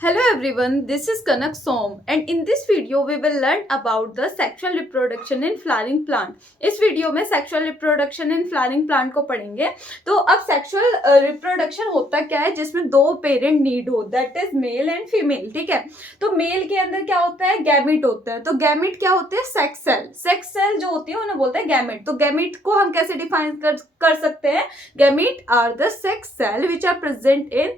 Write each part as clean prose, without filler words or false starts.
Hello everyone, this is Kanak Som and in this video we will learn about the sexual reproduction in flowering plant. इस video में sexual reproduction in flowering plant को पढ़ेंगे। तो अब sexual reproduction होता क्या है, जिसमें दो पेरेंट नीड हो, that is male and female. ठीक है, तो मेल के अंदर क्या होता है, गैमिट होता है। तो गैमिट क्या होते हैं, सेक्स सेल। सेक्स सेल जो होती है उन्हें बोलते हैं गैमिट। तो गैमिट को हम कैसे डिफाइन कर सकते हैं, gamete are the sex cell which are present in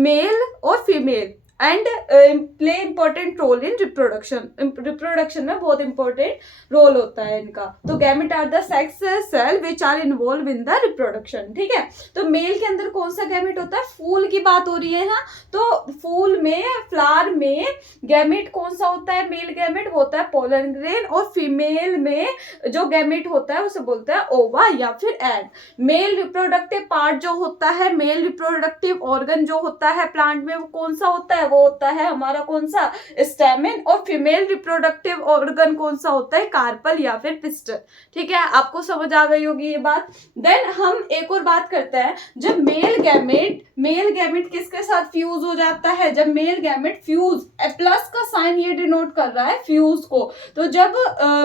male और female and play important role in reproduction. Reproduction में बहुत इंपॉर्टेंट रोल होता है इनका। तो gamete are the sex cell which are involve in the reproduction. ठीक है, तो मेल के अंदर कौन सा गैमेट होता है, फूल की बात हो रही है ना। तो फूल में, फ्लावर में गैमेट कौन सा होता है, मेल गैमेट होता है पोलन ग्रेन। और फीमेल में जो गैमेट होता है उसे बोलते हैं ओवा या फिर एग। मेल रिप्रोडक्टिव पार्ट जो होता है, मेल रिप्रोडक्टिव ऑर्गन जो होता है प्लांट में, वो कौन सा होता है, वो होता है हमारा कौन सा, स्टेमेन। और फीमेल रिप्रोडक्टिव ऑर्गन कौन सा होता है, कार्पल या फिर पिस्टल। ठीक है, आपको समझ आ गई होगी ये बात। देन हम एक और बात करते हैं, जब मेल गैमेट किसके साथ फ्यूज हो जाता है, जब मेल गैमेट फ्यूज, प्लस का साइन ये डिनोट कर रहा है फ्यूज को। तो जब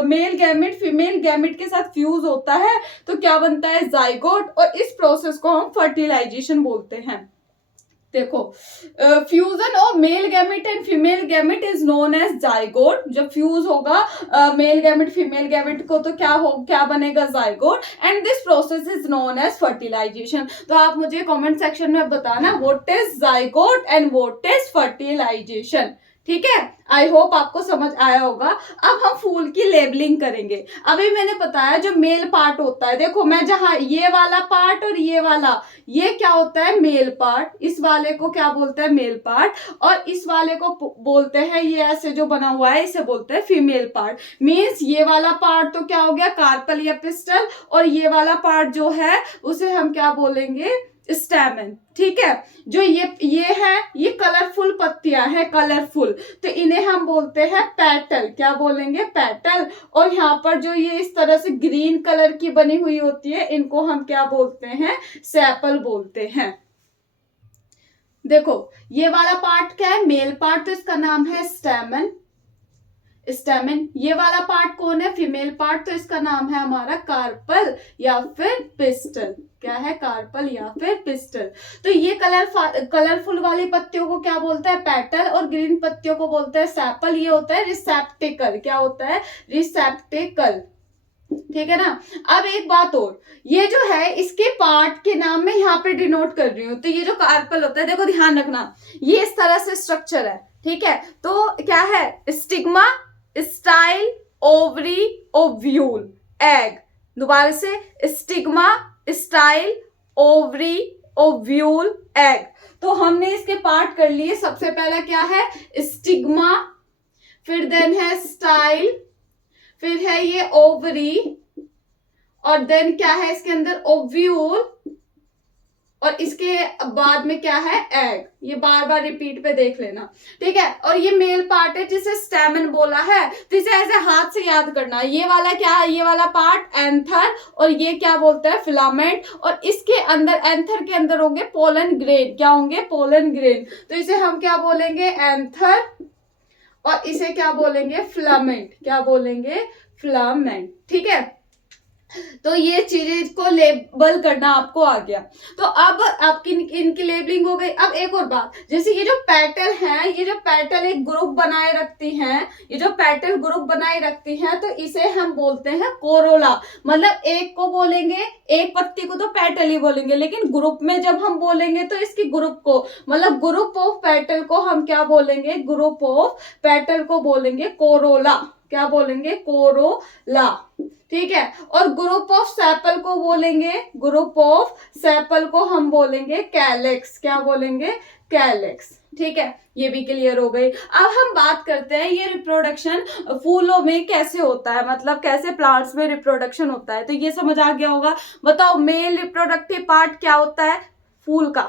मेल गैमेट फीमेल गैमेट के साथ फ्यूज होता है तो क्या बनता है, जाइगोट। और इस प्रोसेस को हम फर्टिलाइजेशन बोलते हैं। देखो, fusion of male gamete and female gamete is known as zygote. जब फ्यूज होगा मेल गैमेट फीमेल गैमेट को तो क्या बनेगा, zygote. And this process is known as fertilisation. तो आप मुझे कमेंट सेक्शन में बताना what is zygote and what is fertilisation. ठीक है, आई होप आपको समझ आया होगा। अब हम फूल की लेबलिंग करेंगे। अभी मैंने बताया जो मेल पार्ट होता है, देखो मैं जहां ये वाला पार्ट और ये वाला, ये क्या होता है, मेल पार्ट। इस वाले को क्या बोलते हैं, मेल पार्ट। और इस वाले को बोलते हैं, ये ऐसे जो बना हुआ है इसे बोलते हैं फीमेल पार्ट। मीन्स ये वाला पार्ट तो क्या हो गया, कार्पल या पिस्टल। और ये वाला पार्ट जो है उसे हम क्या बोलेंगे, स्टैमेन। ठीक है, जो ये है, ये कलरफुल पत्तियां हैं, कलरफुल, तो इन्हें हम बोलते हैं पेटल। क्या बोलेंगे, पेटल। और यहाँ पर जो ये इस तरह से ग्रीन कलर की बनी हुई होती है, इनको हम क्या बोलते हैं, सेपल बोलते हैं। देखो ये वाला पार्ट क्या है, मेल पार्ट, तो इसका नाम है स्टैमेन। स्टेमिन। ये वाला पार्ट कौन है, फीमेल पार्ट, तो इसका नाम है हमारा कार्पल या फिर पिस्टल। क्या है, कार्पल या फिर पिस्टल। तो ये कलरफुल वाली पत्तियों को क्या बोलता है, पेटल। और ग्रीन पत्तियों को बोलते हैं सेपल। ये होता है रिसेप्टिकल। क्या होता है, रिसेप्टिकल। ठीक है ना। अब एक बात और, ये जो है इसके पार्ट के नाम में यहाँ पे डिनोट कर रही हूँ। तो ये जो कार्पल होता है, देखो ध्यान रखना, ये इस तरह से स्ट्रक्चर है। ठीक है, तो क्या है, stigma, style, ovary, ovule, egg. दोबारा से, stigma, style, ovary, ovule, egg. तो हमने इसके पार्ट कर लिए। सबसे पहला क्या है, स्टिग्मा, फिर देन है स्टाइल, फिर है ये ओवरी, और देन क्या है इसके अंदर, ओव्यूल, और इसके बाद में क्या है, एग। ये बार बार रिपीट पे देख लेना। ठीक है, और ये मेल पार्ट है जिसे स्टेमन बोला है। तो इसे ऐसे हाथ से याद करना। ये वाला क्या है, ये वाला पार्ट एंथर, और ये क्या बोलते हैं, फिलामेंट। और इसके अंदर, एंथर के अंदर होंगे पोलन ग्रेन। क्या होंगे, पोलन ग्रेन। तो इसे हम क्या बोलेंगे, एंथर, और इसे क्या बोलेंगे, फिलामेंट। क्या बोलेंगे, फिलामेंट। ठीक है, तो ये चीजें को लेबल करना आपको आ गया। तो अब आपकी इनकी लेबलिंग हो गई। अब एक और बात, जैसे ये जो पेटल है, ये जो पेटल एक ग्रुप बनाए रखती हैं, ये जो पेटल ग्रुप बनाए रखती हैं, तो इसे हम बोलते हैं कोरोला। मतलब एक को बोलेंगे, एक पत्ती को तो पेटल ही बोलेंगे, लेकिन ग्रुप में जब हम बोलेंगे तो इसकी ग्रुप को, मतलब ग्रुप ऑफ पेटल को हम क्या बोलेंगे, ग्रुप ऑफ पेटल को बोलेंगे कोरोला। क्या बोलेंगे, कोरोला। ठीक है, और ग्रुप ऑफ सेपल को बोलेंगे, ग्रुप ऑफ सेपल को हम बोलेंगे कैलेक्स। क्या बोलेंगे, कैलेक्स। ठीक है, ये भी क्लियर हो गई। अब हम बात करते हैं ये रिप्रोडक्शन फूलों में कैसे होता है, मतलब कैसे प्लांट्स में रिप्रोडक्शन होता है। तो ये समझ आ गया होगा। बताओ, मेल रिप्रोडक्टिव पार्ट क्या होता है, फूल का।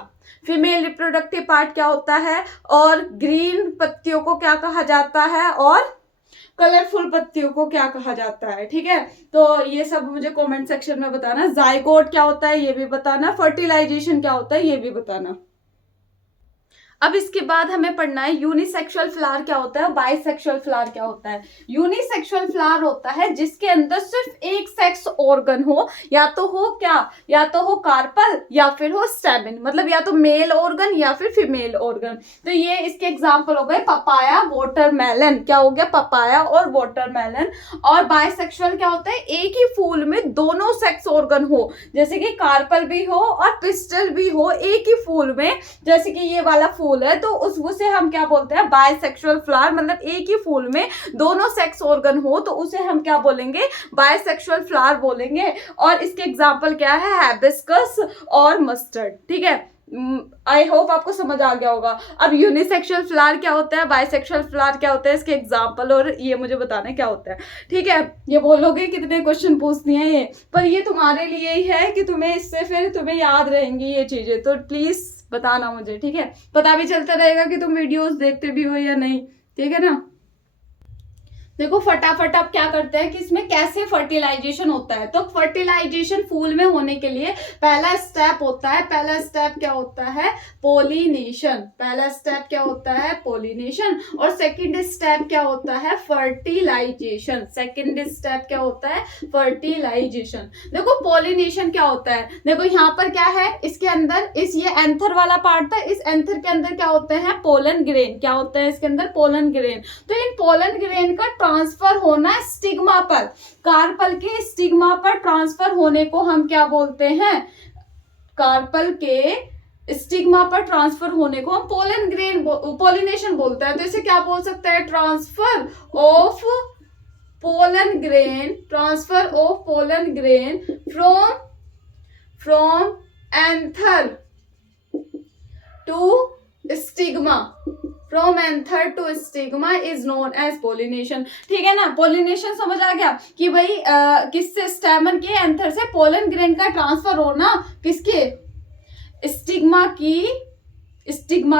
फीमेल रिप्रोडक्टिव पार्ट क्या होता है, और ग्रीन पत्तियों को क्या कहा जाता है, और कलरफुल पत्तियों को क्या कहा जाता है। ठीक है, तो ये सब मुझे कमेंट सेक्शन में बताना। जाइगोट क्या होता है ये भी बताना, फर्टिलाइजेशन क्या होता है ये भी बताना। अब इसके बाद हमें पढ़ना है यूनिसेक्सुअल फ्लावर क्या होता है, बाइसेक्सुअल फ्लावर क्या होता है। यूनिसेक्सुअल फ्लावर होता है जिसके अंदर सिर्फ एक सेक्स ऑर्गन हो, या तो हो क्या, या तो हो कार्पल या फिर हो स्टैमेन, मतलब या तो मेल ऑर्गन या फिर फीमेल ऑर्गन। तो ये इसके एग्जांपल हो गए पपाया, वाटरमेलन, क्या हो गया, पपाया और वाटरमेलन। और बाइसेक्सुअल क्या होता है, एक ही फूल में दोनों सेक्स ऑर्गन हो, जैसे कि कार्पल भी हो और पिस्टल भी हो एक ही फूल में, जैसे कि ये वाला फूल है, तो उसे हम क्या बोलते हैं, बाइसेक्सुअल फ्लावर, मतलब एक ही फूल में दोनों सेक्स ऑर्गन हो तो उसे हम क्या बोलेंगे, बाइसेक्सुअल फ्लावर बोलेंगे। और इसके एग्जांपल क्या है, हैबिस्कस और मस्टर्ड। ठीक है, आई होप आपको समझ आ गया होगा। अब यूनिसेक्सुअल फ्लावर क्या होता है, बाइसेक्सुअल फ्लावर क्या होता है, इसके एग्जांपल और ये मुझे बताना क्या होता है। ठीक है, ये बोलोगे कितने क्वेश्चन पूछती हैं ये, पर ये तुम्हारे लिए ही है कि तुम्हें इससे फिर तुम्हें याद रहेंगी ये चीजें, तो प्लीज बताना मुझे। ठीक है, पता भी चलता रहेगा कि तुम वीडियोस देखते भी हो या नहीं। ठीक है ना, देखो फटाफट आप क्या करते हैं कि इसमें कैसे फर्टिलाइजेशन होता है। तो फर्टिलाइजेशन फूल में होने के लिए पहला स्टेप होता है, पहला स्टेप क्या होता है, पोलिनेशन। पहला स्टेप क्या होता है, पोलिनेशन। और सेकंड स्टेप क्या होता है, फर्टिलाइजेशन। सेकंड स्टेप क्या होता है, फर्टिलाइजेशन। देखो पोलिनेशन क्या होता है, देखो यहाँ पर क्या है, इसके अंदर ये एंथर वाला पार्ट था, इस एंथर के अंदर क्या होते हैं, पोलन ग्रेन। क्या होता है इसके अंदर, पोलन ग्रेन। तो इन पोलन ग्रेन का ट्रांसफर होना स्टिग्मा पर, कार्पल के स्टिग्मा पर ट्रांसफर होने को हम क्या बोलते हैं, कार्पल के स्टिग्मा पर ट्रांसफर होने को हम पोलन ग्रेन पोलिनेशन बोलते हैं। तो इसे क्या बोल सकते हैं, transfer of pollen grain, transfer of pollen grain from anther to stigma, from anther to stigma is known as pollination. ठीक है ना, पोलिनेशन समझ आ गया कि भाई किससे, स्टैमन के एंथर से पोलन ग्रेन का ट्रांसफर होना किसके, स्टिग्मा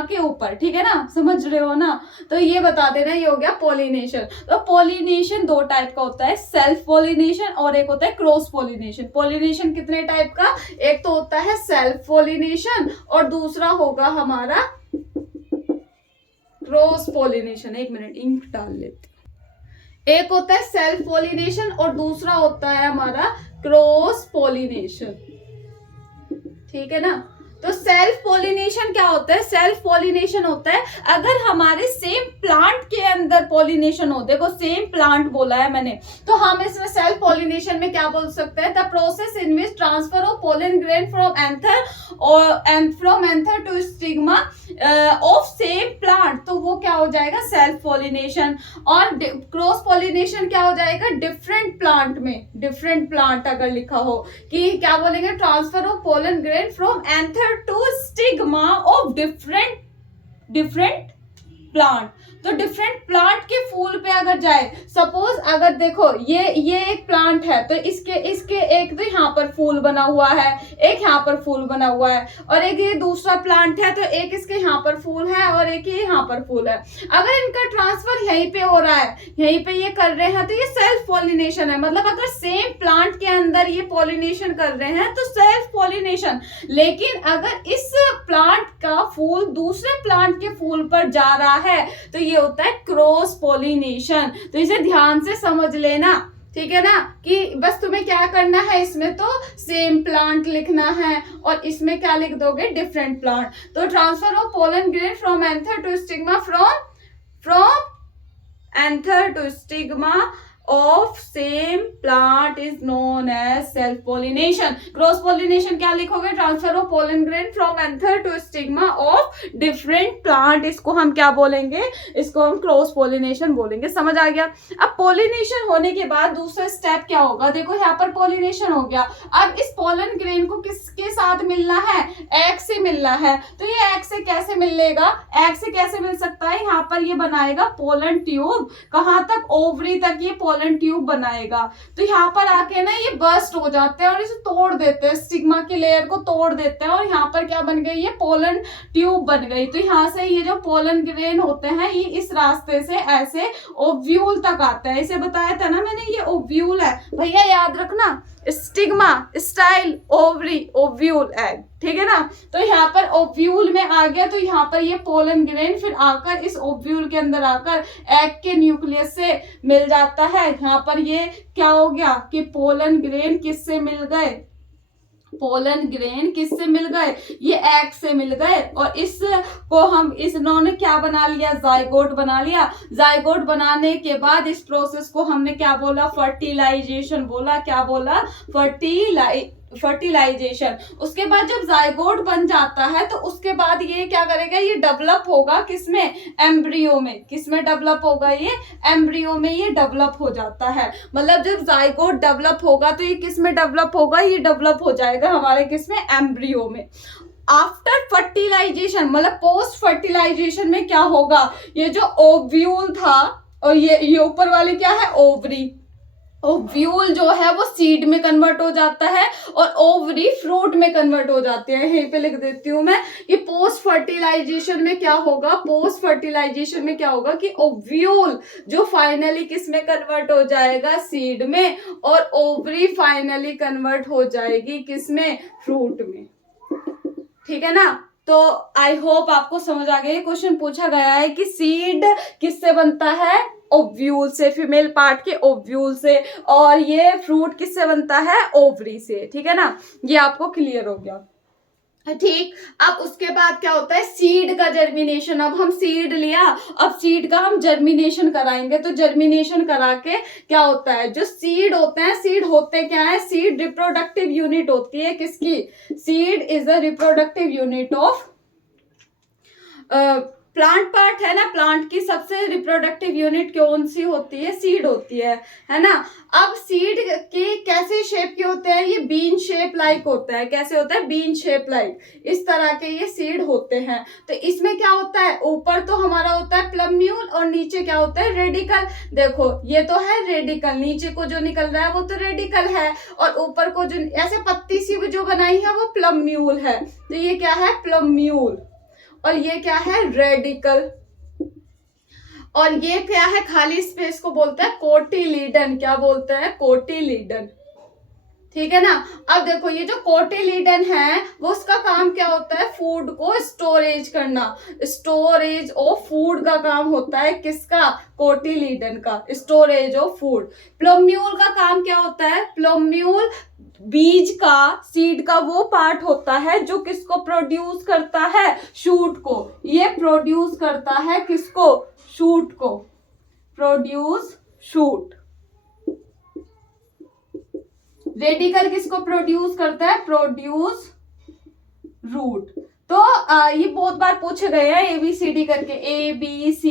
के ऊपर। ठीक है ना, समझ रहे हो ना, तो ये बता देना, ये हो गया पोलिनेशन। तो पोलिनेशन दो टाइप का होता है, सेल्फ पोलिनेशन और एक होता है क्रॉस पोलिनेशन। पोलिनेशन कितने टाइप का, एक तो होता है सेल्फ पोलिनेशन और दूसरा होगा हमारा क्रॉस पोलिनेशन। एक मिनट इंक डाल लेते। एक होता है सेल्फ पोलिनेशन और दूसरा होता है हमारा क्रॉस पोलिनेशन। ठीक है ना, तो सेल्फ पोलिनेशन क्या होता है, सेल्फ पोलिनेशन होता है अगर हमारे सेम प्लांट के अंदर पोलिनेशन हो। देखो सेम प्लांट बोला है मैंने, तो हम इसमें सेल्फ पोलिनेशन में क्या बोल सकते हैं, the process in which transfer of pollen grain from anther और from anther to stigma of same plant, तो वो क्या हो जाएगा, सेल्फ पोलिनेशन। और क्रॉस पोलिनेशन क्या हो जाएगा, डिफरेंट प्लांट में, डिफरेंट प्लांट अगर लिखा हो कि क्या बोलेंगे, transfer of pollen grain from anther to stigma of different plant. तो डिफरेंट प्लांट के फूल पे अगर जाए, सपोज अगर देखो ये एक प्लांट है, तो इसके एक तो यहाँ पर फूल बना हुआ है, एक यहाँ पर फूल बना हुआ है, और एक ये दूसरा प्लांट है तो एक इसके यहाँ पर फूल है और एक ये यहाँ पर फूल है। अगर इनका ट्रांसफर यहीं पे हो रहा है, यहीं पे ये कर रहे हैं, तो ये सेल्फ पॉलिनेशन है। मतलब अगर सेम प्लांट के अंदर ये पॉलिनेशन कर रहे हैं तो सेल्फ पॉलिनेशन। लेकिन अगर इस प्लांट का फूल दूसरे प्लांट के फूल पर जा रहा है तो ये होता है क्रॉस पॉलिनेशन। तो इसे ध्यान से समझ लेना, ठीक है ना, कि बस तुम्हें क्या करना है, इसमें तो सेम प्लांट लिखना है और इसमें क्या लिख दोगे, डिफरेंट प्लांट। तो transfer of pollen grain from anther to stigma, from anther to stigma of same plant is known as self pollination. cross pollination क्या लिखोगे, transfer of pollen grain from anther to stigma of different plant, इसको हम क्या बोलेंगे, इसको हम cross pollination बोलेंगे। समझ आ गया। अब पोलिनेशन होने के बाद दूसरा स्टेप क्या होगा, देखो यहाँ पर पोलिनेशन हो गया। अब इस पोलन ग्रेन को किसके साथ मिलना है, एग से मिलना है। तो ये एग से कैसे मिलेगा, एग से कैसे मिल सकता है, यहाँ पर ये बनाएगा पोलन ट्यूब, कहाँ तक, ओवरी तक ये पोलन ट्यूब बनाएगा। तो यहाँ पर आके ना ये बर्स्ट हो जाते हैं और इसे तोड़ देते हैं, स्टिग्मा की लेयर को तोड़ देते हैं और यहाँ पर क्या बन गई, ये पोलन ट्यूब बन गई। तो यहाँ से ये जो पोलन ग्रेन होते हैं ये इस रास्ते से ऐसे ओव्यूल तक आता है। इसे बताया था ना मैंने, ये ओव्यूल है भैया, याद रखना, stigma, style, ovary, ovule, egg. ठीक है ना। तो यहाँ पर ओव्यूल में आ गया, तो यहाँ पर ये पोलन ग्रेन फिर आकर इस ओव्यूल के अंदर आकर एग के न्यूक्लियस से मिल जाता है। यहाँ पर ये क्या हो गया कि पोलन ग्रेन किससे मिल गए, पोलन ग्रेन किससे मिल गए, ये एग से मिल गए, और इसको हम इन्होंने क्या बना लिया, जाइगोट बना लिया। जाइगोट बनाने के बाद इस प्रोसेस को हमने क्या बोला, फर्टिलाइजेशन बोला। क्या बोला, फर्टिलाइजेशन। उसके बाद जब जाइगोट बन जाता है तो उसके बाद ये क्या करेगा, ये डेवलप होगा किसमें, एम्ब्रियो में। किसमें डेवलप होगा, ये एम्ब्रियो में ये डेवलप हो जाता है। मतलब जब जाइगोट डेवलप होगा तो ये किसमें डेवलप होगा, ये डेवलप हो जाएगा हमारे किसमें, एम्ब्रियो में। आफ्टर फर्टिलाइजेशन मतलब पोस्ट फर्टिलाइजेशन में क्या होगा, ये जो ओव्यूल था और ये ऊपर वाली क्या है, ओवरी, ओव्यूल जो है वो सीड में कन्वर्ट हो जाता है और ओवरी फ्रूट में कन्वर्ट हो जाते हैं। यहीं पे लिख देती हूं मैं कि पोस्ट फर्टिलाइजेशन में क्या होगा, पोस्ट फर्टिलाइजेशन में क्या होगा कि ओव्यूल जो फाइनली किस में कन्वर्ट हो जाएगा, सीड में, और ओवरी फाइनली कन्वर्ट हो जाएगी किस में, फ्रूट में। ठीक है ना। तो आई होप आपको समझ आ गया। ये क्वेश्चन पूछा गया है कि सीड किससे बनता है, ओव्यूल से, फीमेल पार्ट के ओव्यूल से, और ये फ्रूट किससे बनता है, ओवरी से। ठीक है ना, ये आपको क्लियर हो गया। ठीक, अब उसके बाद क्या होता है, सीड का जर्मिनेशन। अब हम सीड लिया, अब सीड का हम जर्मिनेशन कराएंगे। तो जर्मिनेशन करा के क्या होता है, जो सीड होते हैं, सीड होते क्या है, सीड रिप्रोडक्टिव यूनिट होती है किसकी, seed is a reproductive unit of plant part है ना। प्लांट की सबसे रिप्रोडक्टिव यूनिट कौन सी होती है, सीड होती है ना। अब सीड के कैसे शेप के होते हैं, ये बीन शेप लाइक होता है। कैसे होता है, बीन शेप लाइक, इस तरह के ये सीड होते हैं। तो इसमें क्या होता है, ऊपर तो हमारा होता है प्लम्यूल और नीचे क्या होता है, रेडिकल। देखो ये तो है रेडिकल, नीचे को जो निकल रहा है वो तो रेडिकल है, और ऊपर को जो ऐसे पत्ती सी जो बनाई है वो प्लम्यूल है। तो ये क्या है, प्लम्यूल, और ये क्या है, रेडिकल, और ये क्या है, खाली स्पेस को बोलते हैं कोटिलीडन। क्या बोलते हैं, कोटिलीडन। ठीक है ना। अब देखो ये जो कोटिलीडन है वो उसका काम क्या होता है, फूड को स्टोरेज करना। स्टोरेज ऑफ फूड का काम होता है किसका, कोटिलीडन का, स्टोरेज ऑफ फूड। प्लम्यूल का काम क्या होता है, प्लम्यूल बीज का, सीड का वो पार्ट होता है जो किसको प्रोड्यूस करता है, शूट को। ये प्रोड्यूस करता है किसको, शूट को, प्रोड्यूस शूट। रेडिकल किसको प्रोड्यूस करता है, प्रोड्यूस रूट। तो ये बहुत बार पूछे गए हैं ABCD करके, ABC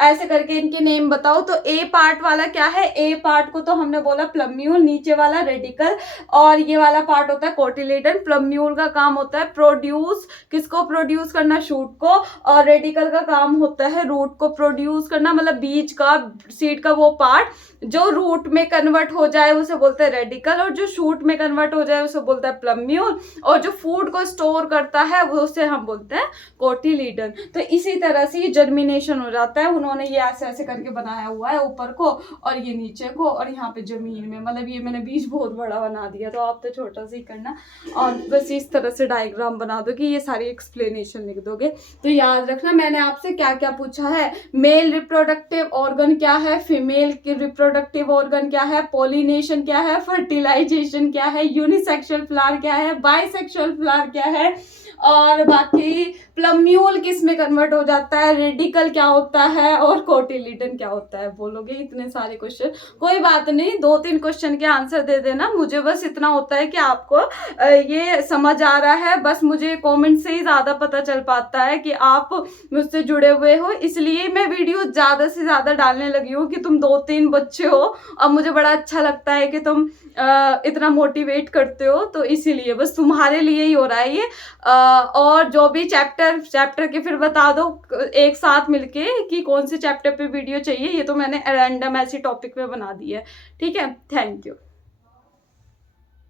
ऐसे करके इनके नेम बताओ। तो ए पार्ट वाला क्या है, ए पार्ट को तो हमने बोला प्लम्यूल, नीचे वाला रेडिकल, और ये वाला पार्ट होता है कोटिलीडन। प्लम्यूल का काम होता है प्रोड्यूस, किसको प्रोड्यूस करना, शूट को, और रेडिकल का काम होता है रूट को प्रोड्यूस करना, मतलब बीज का, सीड का वो पार्ट जो रूट में कन्वर्ट हो जाए उसे बोलते हैं रेडिकल, और जो शूट में कन्वर्ट हो जाए उसे बोलते हैं प्लम्यूल, और जो फूड को स्टोर करता है वो उसे हम बोलते हैं कोटिलीडन। तो इसी तरह से ये जर्मिनेशन हो जाता है। उन्होंने ये ऐसे ऐसे करके बनाया हुआ है, ऊपर को और ये नीचे को, और यहाँ पे जमीन में, मतलब ये मैंने बीज बहुत बड़ा बना दिया, तो आप तो छोटा सा ही करना, और बस इस तरह से डायग्राम बना दोगे, ये सारी एक्सप्लेनेशन लिख दोगे। तो याद रखना मैंने आपसे क्या क्या पूछा है, मेल रिप्रोडक्टिव ऑर्गन क्या है, फीमेल की रिप्रोडक्टिव ऑर्गन क्या है, पॉलिनेशन क्या है, फर्टिलाइजेशन क्या है, यूनिसेक्सुअल फ्लावर क्या है, बाइसेक्सुअल फ्लावर क्या है, और बाकी प्लम्यूल किस में कन्वर्ट हो जाता है, रेडिकल क्या होता है, और कोटिलीडन क्या होता है। बोलोगे इतने सारे क्वेश्चन, कोई बात नहीं, 2-3 क्वेश्चन के आंसर दे देना। मुझे बस इतना होता है कि आपको ये समझ आ रहा है, बस मुझे कमेंट से ही ज्यादा पता चल पाता है कि आप मुझसे जुड़े हुए हो, इसलिए मैं वीडियो ज्यादा से ज्यादा डालने लगी हूँ कि तुम 2-3 बच्चे हो, और मुझे बड़ा अच्छा लगता है कि तुम इतना मोटिवेट करते हो, तो इसीलिए बस तुम्हारे लिए ही हो रहा है ये। और जो भी चैप्टर के फिर बता दो एक साथ मिलके कि कौन से चैप्टर पे वीडियो चाहिए, ये तो मैंने रैंडम ऐसी टॉपिक पे बना दी है। ठीक है, थैंक यू।